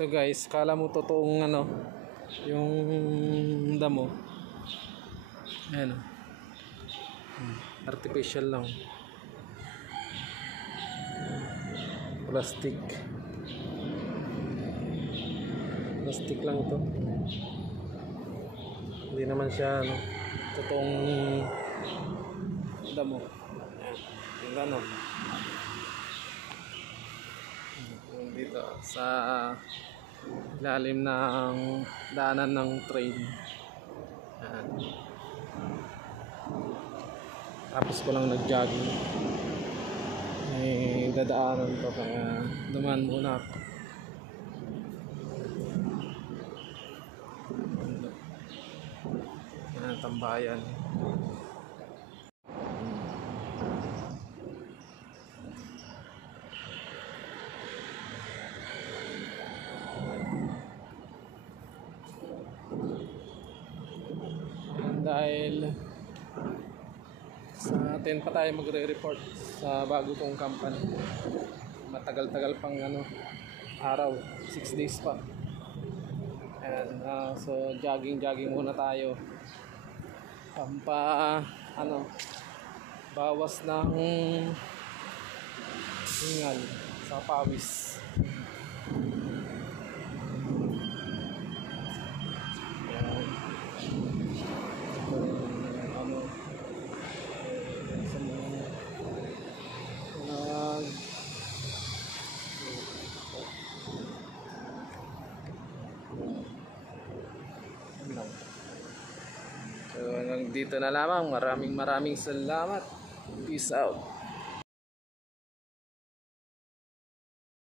Ito guys, kala mo totoong ano, yung damo. Ayan o. Artificial lang. Plastic. Plastic lang ito. Hindi naman siya ano, totoong damo. Ayan. Yung gano'n. Dito sa ilalim ng daanan ng train. Ayan. Tapos ko lang nag-jogging. May dadaanan to kaya dumaan muna ako. Ayan, tambayan. Dahil sa atin pa tayo magre-report sa bago kong company. Matagal-tagal pang ano, araw, 6 days pa. And so jogging muna tayo. Pampa ano, bawas ng hingal sa pawis. So hanggang dito na lamang. Maraming salamat. Peace out.